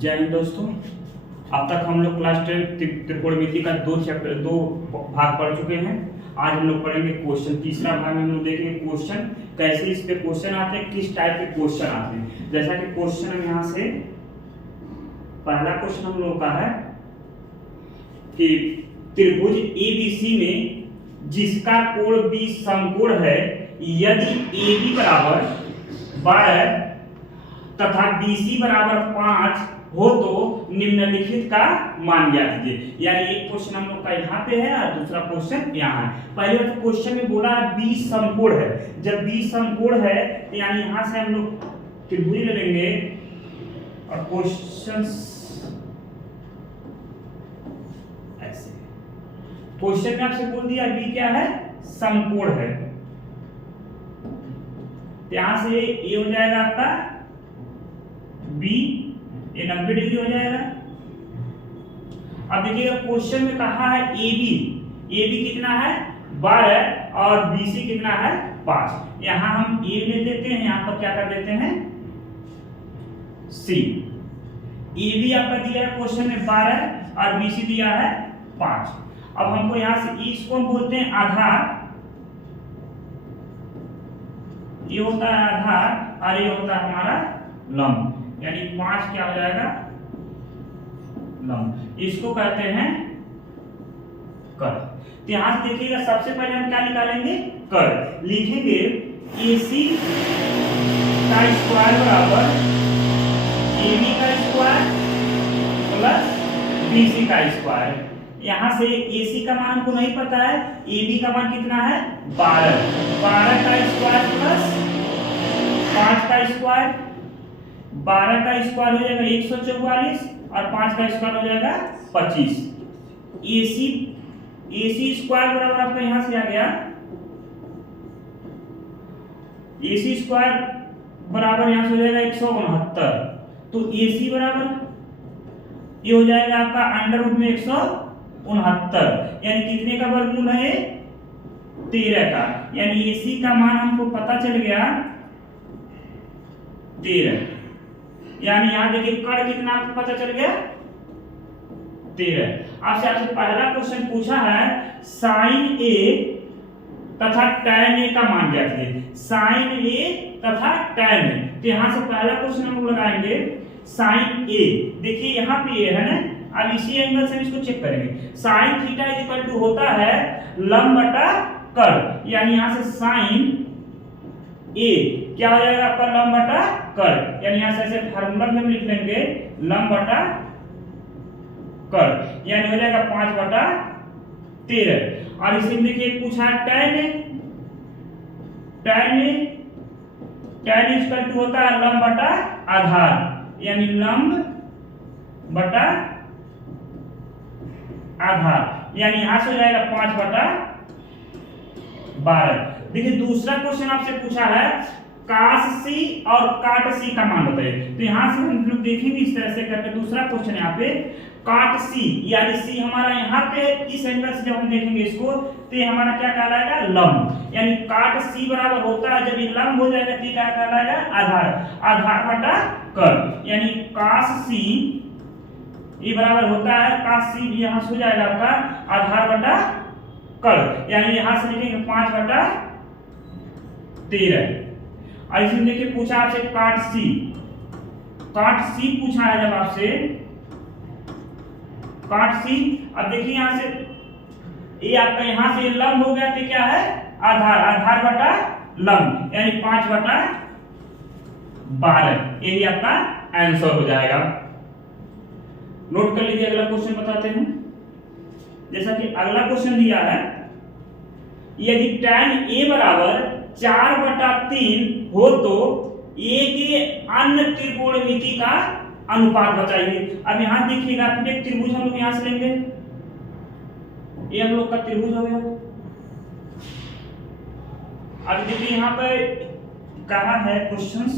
जय हिंद दोस्तों। अब तक हम लोग क्लास 10 त्रिकोणमिति का दो भाग पढ़ चुके हैं। आज हम लोग पढ़ेंगे क्वेश्चन। तीसरा भाग में हम लोग देखेंगे क्वेश्चन कैसे इस पे क्वेश्चन आते हैं, किस टाइप के क्वेश्चन आते हैं। जैसा कि क्वेश्चन हम यहाँ से पहला क्वेश्चन हम लोग का है कि त्रिभुज ABC में जिसका कोण B समकोण है, यदि AB बराबर 12 तथा BC बराबर 5 हो तो निम्नलिखित का मान ज्ञात कीजिए। यानी एक क्वेश्चन हम लोग का यहाँ पे है और दूसरा क्वेश्चन यहाँ है। पहले तो क्वेश्चन में बोला है B समकोण है। जब B समकोण है तो यानी यहाँ से हम लोग त्रिभुज ले लेंगे और क्वेश्चन ऐसे। क्वेश्चन में आपसे बोल दिया B क्या है, समकोण है। यहां से ये हो जाएगा आपका B, ये 90 डिग्री हो जाएगा। अब देखिएगा क्वेश्चन में कहा है AB कितना है 12 और BC कितना है 5। यहां हम A ले लेते हैं, यहां पर क्या कर देते हैं C। AB आपका दिया है क्वेश्चन में 12 और BC दिया है 5। अब हमको यहां से इसको हम बोलते हैं आधार, ये होता है आधार और ये होता है हमारा लंब। यानी 5 क्या हो जाएगा लंब। इसको कहते हैं कर। तो यहां से देखिएगा सबसे पहले हम क्या निकालेंगे, कर। लिखेंगे AC का स्क्वायर बराबर AB का स्क्वायर प्लस BC का स्क्वायर। यहां से AC का मान को नहीं पता है, AB का मान कितना है 12 का स्क्वायर प्लस 5 का स्क्वायर। 12 का स्क्वायर हो जाएगा 144 और 5 का स्क्वायर हो जाएगा 25। AC स्क्वायर बराबर आपका यहां से आ गया, AC स्क्वायर बराबर यहां से हो जाएगा 169। तो AC बराबर ये हो जाएगा आपका अंडर रूट में 169, यानी कितने का वर्गमूल है 13 का। यानी AC का मान हमको पता चल गया 13। यानी यहां देखिए कर्ण कितना आपको पता चल गया 13। आपसे पहला क्वेश्चन पूछा है sin A तथा tan A का मान ज्ञात कीजिए। sin A तथा tan A, तो यहां से पहला क्वेश्चन हम लगाएंगे sin A। देखिए यहां पे ये है ना, अब इसी एंगल से इसको चेक करेंगे। sin theta is equal to होता है लंब बटा कर्ण। यानी यहां से sin A क्या हो जाएगा आपका लंब बटा कर्ण। यानी यहां से ऐसे फार्मूला में हम लिख लेंगे लंब बटा कर्ण, यानी हो जाएगा 5 बटा 13। और इसी में देखिए पूछा है tan इज इक्वल टू होता है लंब बटा आधार, यानी लंब बटा आधार। यानी यहां से हो जाएगा 5 बटा 12। देखिए दूसरा क्वेश्चन आपसे पूछा है cos C और काट C का मान बताइए। तो यहां से हम लोग देखेंगे इस तरह से करके। दूसरा क्वेश्चन यहाँ पे काट C, यानी C हमारा यहाँ पे इस एंगल से जब हम देखेंगे इसको तो ये हमारा क्या कहलाएगा लंब। यानी काट C बराबर होता है, जब ये लंब हो जाएगा तो क्या कहलाएगा आधार बटा कर्ण। यानी cos C ये बराबर होता है cos C भी यहां से हो जाएगा आपका आधार बटा कर्ण। यानी यहां से लिखेंगे 5 बटा 13। और इसमें देखिए पूछा आपसे काट C पूछा है जब आपसे काट C। अब देखिए यहां से ये आपका यहां से लंब हो गया तो क्या है आधार बटा लंब, यानी 5 बटा 12। यही आपका आंसर हो जाएगा। नोट कर लीजिए, अगला क्वेश्चन बताते हैं। जैसा कि अगला क्वेश्चन दिया है, यदि tan A बराबर 4/3 हो तो A के अन्य त्रिकोणमिति का अनुपात बताइए। अब यहां देखिएगा एक त्रिभुज हम लोग यहां से लेंगे, ये हम लोग का त्रिभुज हो गया। अब देखिए यहां पे कहा है क्वेश्चंस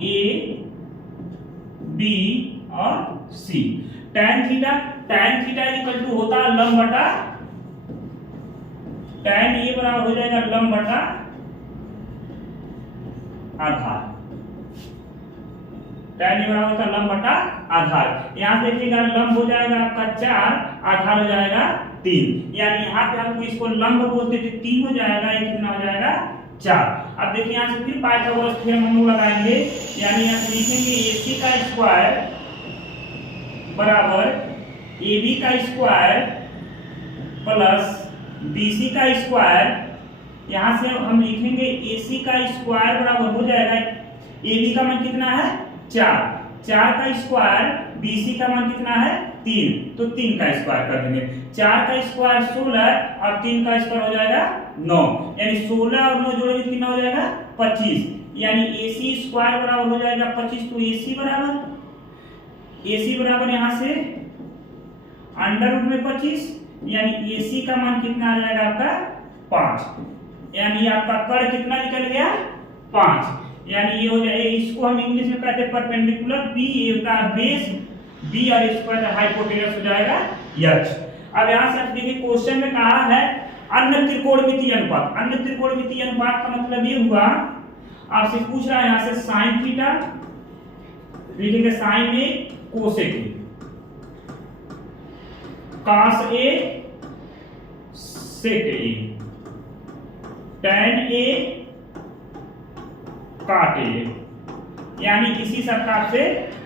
A, B और C। tan theta equal to होता है लंब बटा tan A बराबर हो जाएगा लंब बटा आधार, tan ए बराबर होता है लंब बटा आधार। यहाँ से देखिएगा लंब हो जाएगा आपका 4, आधार हो जाएगा 3, यानी यहाँ पे हमको इसको लंब बोलते थे 3 हो जाएगा, ये कितना हो जाएगा 4। अब देखिए यहाँ से फिर पाइथागोरस थ्योरम हम लोग लगाएंगे, यानी यहाँ से लिखेंगे AC का स्क्वायर बराबर AB का स्क्वायर प्लस BC का स्क्वायर। यहाँ से हम लिखेंगे AC का स्क्वायर बराबर हो जाएगा, AB का मान कितना है 4, 4 का स्क्वायर, BC का मान कितना है 3, तो 3 का स्क्वायर कर देंगे। 4 का स्क्वायर 16 और 3 का स्क्वायर हो जाएगा 9, यानी 16 और 9 जोड़ेंगे कितना हो जाएगा 25, यानी AC स्क्वायर बराबर हो जाएगा 25। तो AC बराबर यहाँ से अंडर रूट में 25, यानी AC का मान कितना आ जाएगा आपका 5, यानी आपका कर्ण कितना निकल गया 5, यानी ये हो जाएगा, इसको हम इंग्लिश में कहते हैं परपेंडिकुलर, B ये होता है बेस, B और स्क्वायर हाइपोटेनस हो जाएगा H। अब यहाँ से आप देखिए क्वेश्चन में कहा है अन्य त्रिकोणमितीय अनुपात। अन्य त्रिकोणमितीय अनुपात का मतलब ये हुआ, आपसे पूछ रहा है यहाँ से साइन थीटा लिखेंगे, sine A cosec A, cos A sec A, tan A cot A, यानी इसी प्रकार से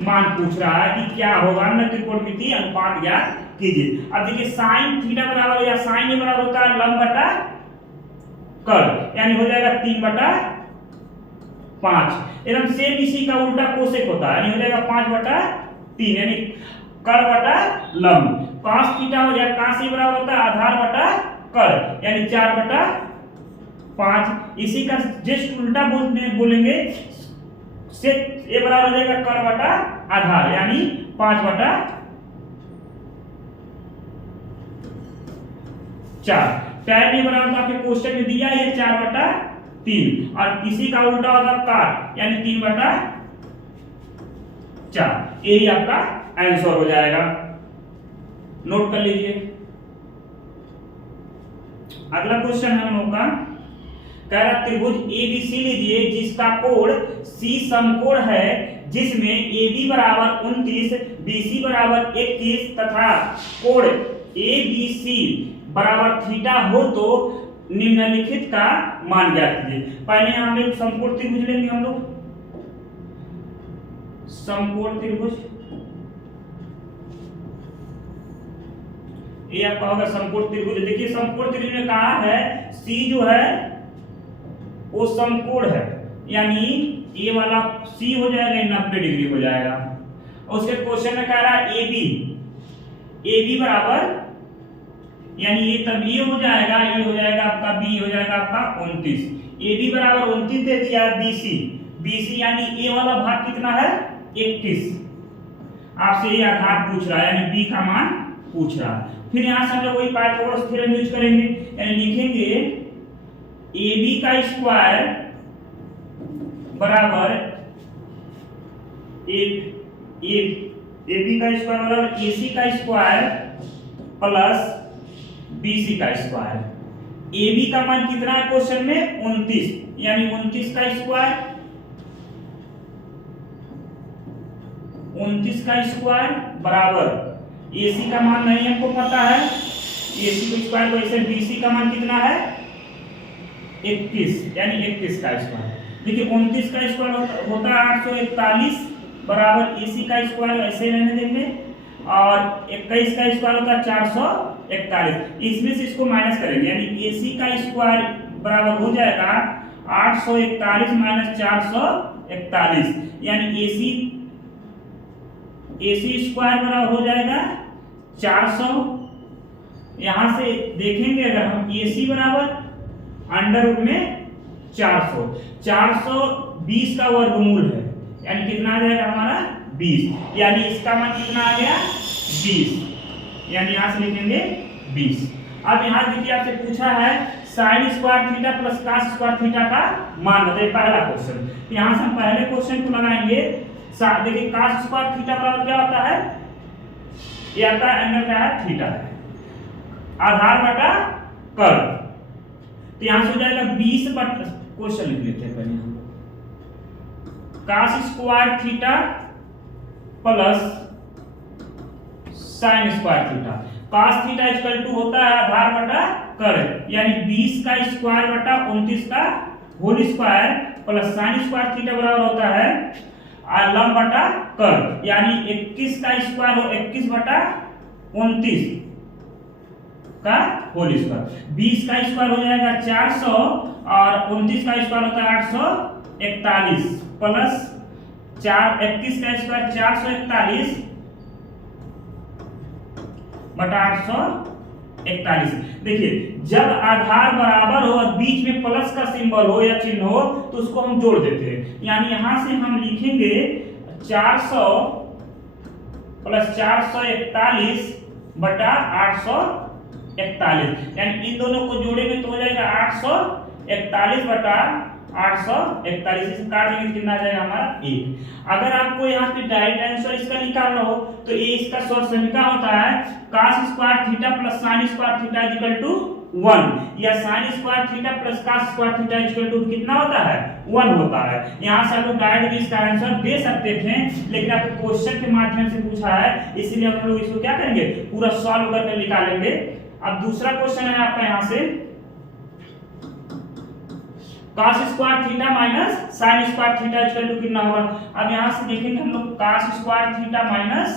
मान पूछ रहा है कि क्या होगा अन्य त्रिकोणमितीय अनुपात ज्ञात कीजिए। अब देखिए साइन थीटा बराबर या साइन ए बराबर होता है लंब बटा कर्ण, यानी हो जाएगा 3 बटा 5। एकदम सेम इसी का उल्टा कोसेक होता है, यानी हो जाएगा 5 बटा 3, यानी कर्ण बटा लंब। cos थीटा हो जाएगा, cos ए बराबर होता है आधार बटा कर्ण, यानी 4 बटा 5। इसी का जस्ट उल्टा बोलेंगे, सेक ए बराबर हो जाएगा कर्ण बटा आधार, यानी 5 बटा 4। tan ए बराबर तो आपके क्वेश्चन में दिया है 4 बटा 3, और इसी का उल्टा होगा काट, यानी 3 बटा 4। यही आपका आंसर हो जाएगा, नोट कर लीजिए। अगला क्वेश्चन है हम लोग का, कह रहा त्रिभुज ABC लीजिए जिसका कोण C समकोण है, जिसमें AB बराबर 29, BC बराबर 21 तथा कोण ABC बराबर थीटा हो तो निम्नलिखित का मान ज्ञात कीजिए। पहले हम लोग समकोण त्रिभुज लेंगे, हम लोग समकोण त्रिभुज, ये आपका होगा समकोण त्रिभुज। देखिए समकोण त्रिभुज में कहा है C जो है वो समकोण है, यानी ये वाला C हो जाएगा 90 डिग्री हो जाएगा। और उसके क्वेश्चन में कह रहा है AB बराबर, यानी ये तब ये हो जाएगा, ये हो जाएगा आपका B हो जाएगा आपका 29, AB बराबर 29 दे दिया है। BC यानी ए वाला भाग कितना है 21, आपसे ये आधार पूछ रहा है, यानी B का मान पूछ रहा है। फिर यहाँ से हम लोग वही पाइथागोरस थ्योरम यूज करेंगे, यानी लिखेंगे AB का स्क्वायर बराबर AB का स्क्वायर बराबर AC का स्क्वायर प्लस BC का स्क्वायर। AB का मान कितना है क्वेश्चन में 29, यानी 29 का स्क्वायर, 29 का स्क्वायर बराबर AC का मान नहीं हमको पता है, AC का स्क्वायर को ऐसे, BC का मान कितना है 21, यानी 21 का स्क्वायर। देखिए 29 का स्क्वायर होता है 841 बराबर AC का स्क्वायर ऐसे रहने देंगे, और 21 का स्क्वायर होता है 441, इसमें से इसको माइनस करेंगे, यानी AC का स्क्वायर बराबर हो जाएगा 841 माइनस 441, यानी AC स्क्वायर बराबर हो जाएगा 400। यहां से देखेंगे अगर हम AC बराबर अंडर रूट में 420 का वर्गमूल है, यानी कितना आ जाएगा हमारा 20, यानी इसका मान कितना आ गया 20, यानी यहां से लिखेंगे 20। अब यहां देखिए आपसे पूछा है sine square theta plus cos square theta का मान बताइए, पहला क्वेश्चन। यहां से हम पहले क्वेश्चन को लगाएंगे। देखिए कॉस स्क्वायर थीटा बराबर क्या होता है, ये आता है एंगल क्या है थीटा है, आधार बटा कर्ण, तो यहां से हो जाएगा 20 बटा, क्वेश्चन लिख लेते हैं पहले हम, cos square theta plus sin square theta. cos theta equal to होता है आधार बटा कर, यानी 20 का स्क्वायर बटा 29 का whole square plus sin square theta बराबर होता है लंब बटा कर, यानी 21 का स्क्वायर हो 21 बटा 29 का होल स्क्वायर। 20 का स्क्वायर हो जाएगा 400 और 29 का स्क्वायर होता है 841 प्लस 21 का स्क्वायर 441 बटा 841। देखिए जब आधार बराबर हो और बीच में प्लस का सिंबल हो या चिन्ह हो तो उसको हम जोड़ देते हैं, यानी यहां से हम लिखेंगे 400 प्लस 441 बटा 841, यानी इन दोनों को जोड़ेंगे तो हो जाएगा 841 बटा 841 से काट देंगे कितना आ जाएगा हमारा 1। अगर आपको यहाँ पे डायरेक्ट आंसर इसका निकालना हो तो ये इसका सोर्स समीकरण होता है cos square theta plus sin square theta equal to 1, या sin square theta plus cos square theta equal to कितना होता है 1 होता है। यहाँ से आप लोग डायरेक्ट भी इसका आंसर दे सकते थे, लेकिन आपको क्वेश्चन के माध्यम से पूछा है इसीलिए हम लोग इसको क्या करेंगे पूरा सॉल्व करके निकालेंगे। अब दूसरा क्वेश्चन है आपका यहाँ से cos square theta minus sin square theta equal to कितना होगा। अब यहां से देखेंगे हम लोग cos square theta minus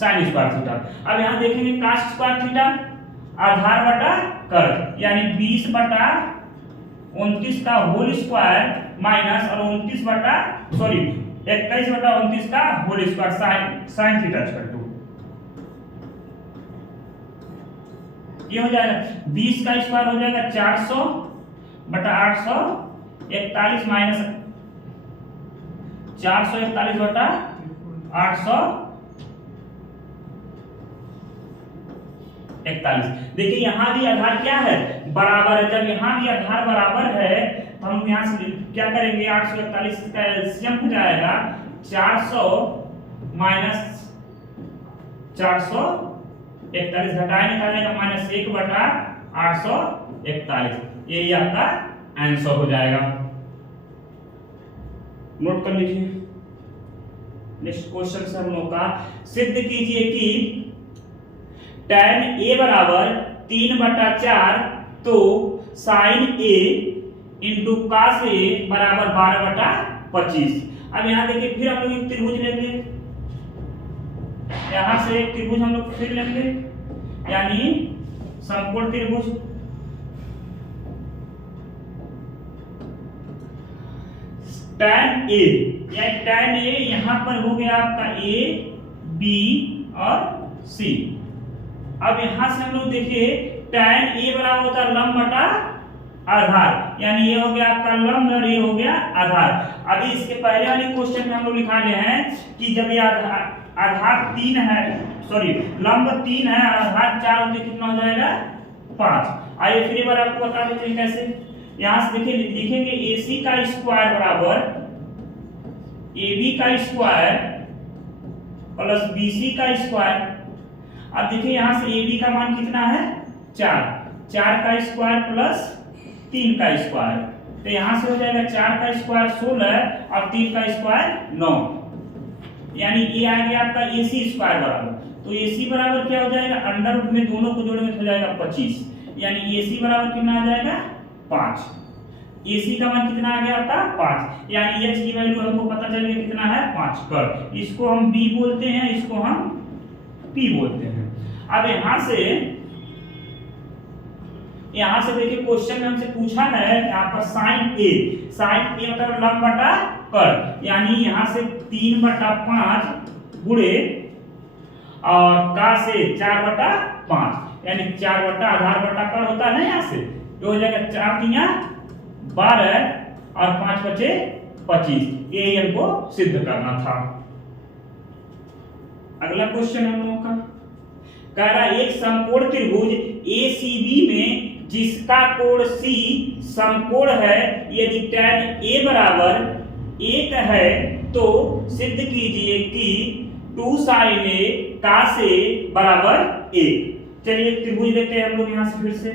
sin square theta. अब यहां देखेंगे cos स्क्वायर थीटा आधार बटा कर, यानी 20 बटा 29 का होल स्क्वायर माइनस और 21 बटा 29 का whole square sin theta equal to ये हो जाएगा 20 का स्क्वायर हो जाएगा 400 बटा 841 माइनस 441 बटा 841। देखिए यहाँ भी आधार क्या है बराबर है, जब यहाँ भी आधार बराबर है तो हम यहाँ से क्या करेंगे 841 का एलसीएम हो जाएगा 400 माइनस 441 घटाए निकालेगा माइनस 1 बटा 841, यही आपका आंसर हो जाएगा। नोट कर लीजिए। नेक्स्ट क्वेश्चन से हम लोग का सिद्ध कीजिए कि tan a बराबर 3 बटा 4 तो sin a into cos a बराबर 12 बटा 25। अब यहाँ देखिए फिर हम लोग एक त्रिभुज लेंगे, यहां से एक त्रिभुज हम लोग फिर लेंगे, यानी समकोण त्रिभुज। tan a या tan a यहां पर हो गया आपका a b और c। अब यहां से हम लोग देखिए tan a बराबर होता है लंब बटा आधार, यानी ये हो गया आपका लंब और ये हो गया आधार। अभी इसके पहले वाले क्वेश्चन में हम लोग लिखा ले हैं कि जब ये आधार 3 है लंब 3 है और आधार 4 होते कितना हो जाएगा 5। आइए फिर एक बार आपको बता देते हैं कैसे। यहां से देखिए लिखेंगे AC का स्क्वायर बराबर AB का स्क्वायर प्लस BC का स्क्वायर। अब देखिए यहां से AB का मान कितना है 4 का स्क्वायर प्लस 3 का स्क्वायर, तो यहां से हो जाएगा 4 का स्क्वायर 16 और 3 का स्क्वायर 9, यानी ये आ गया आपका AC स्क्वायर बराबर। तो AC बराबर क्या हो जाएगा अंडर रूट में दोनों को जोड़ेंगे तो हो जाएगा 25, यानी AC बराबर कितना आ जाएगा 5। AC का मान कितना आ गया आपका 5, यानी H की वैल्यू हमको पता चल गया कितना है 5 कर। इसको हम B बोलते हैं, इसको हम P बोलते हैं। अब यहां से देखिए क्वेश्चन में हमसे पूछा है यहाँ पर sin A मतलब लंब बटा कर, यानी यहां से 3 बटा 5 गुणे और का से 4 बटा 5, यानी 4 बटा आधार बटा कर होता है ना, यहाँ से ये हो जाएगा 4 तिया 12 और 5 बचे 25। ये हमको सिद्ध करना था। अगला क्वेश्चन हम लोगों का कह रहा है एक समकोण त्रिभुज ACB में जिसका कोण C समकोण है यदि tan A बराबर 1 है तो सिद्ध कीजिए कि 2 sin A cos A बराबर 1। चलिए त्रिभुज लेते हैं हम लोग यहां से फिर से।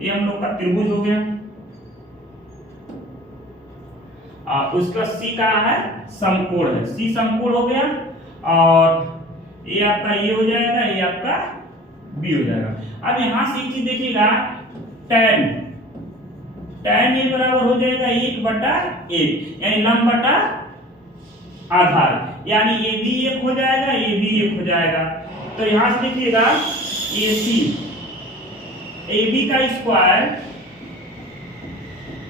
ये हम लोग का त्रिभुज हो गया। उसका सी कहाँ है, समकोण है, सी समकोण हो गया। और ये आपका ये हो जाएगा, ये आपका बी हो जाएगा। अब यहां से एक चीज देखिएगा, tan tan ए बराबर हो जाएगा 1/1, यानी लंब बटा आधार, यानी ये भी 1 हो जाएगा, ये भी 1 हो जाएगा। तो यहां से देखिएगा AC AB का स्क्वायर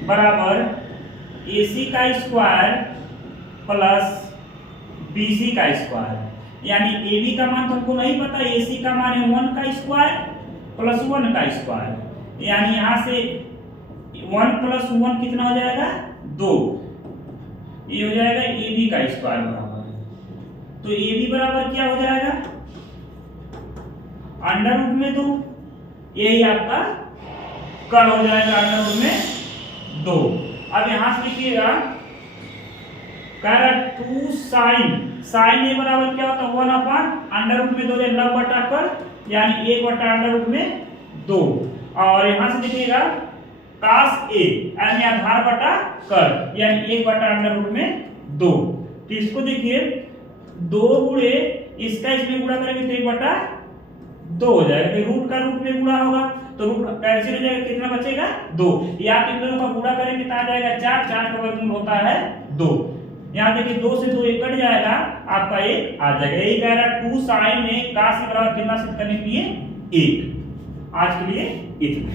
बराबर AC का स्क्वायर प्लस BC का स्क्वायर, यानी AB का मान तो हमको नहीं पता, AC का मान है 1 का स्क्वायर प्लस 1 का स्क्वायर, यानी यहां से 1 प्लस 1 कितना हो जाएगा, 2। ये हो जाएगा AB का स्क्वायर बराबर, तो AB बराबर क्या हो जाएगा, अंडर रूट में 2, यही आपका कर्ण हो जाएगा, अंडर रूट में 2। अब यहां से लिखिएगा, कह रहा 2 साइन ए बराबर क्या होता है, 1 अपॉन अंडर रूट में 2, लंब बटा कर, यानी 1 बटा अंडर रूट में 2। और यहां से देखिएगा cos ए, यानी आधार बटा कर, यानी 1 बटा अंडर रूट में 2। तो इसको देखिए 2 गुणे इसका इसमें गुणा करेंगे तो 1 बटा 2 हो जाएगा, फिर रूट का रूट में गुणा होगा तो रूट कैंसिल हो जाएगा, कितना बचेगा, 2। या तो इन दोनों का गुणा करेंगे तो आ जाएगा 4, 4 का वर्गमूल होता है 2। यहाँ देखिए 2 से 2 कट जाएगा, आपका 1 आ जाएगा। यही कह रहा 2 साइन ए cos ए बराबर कितना सिद्ध करने के लिए 1। आज के लिए इतना।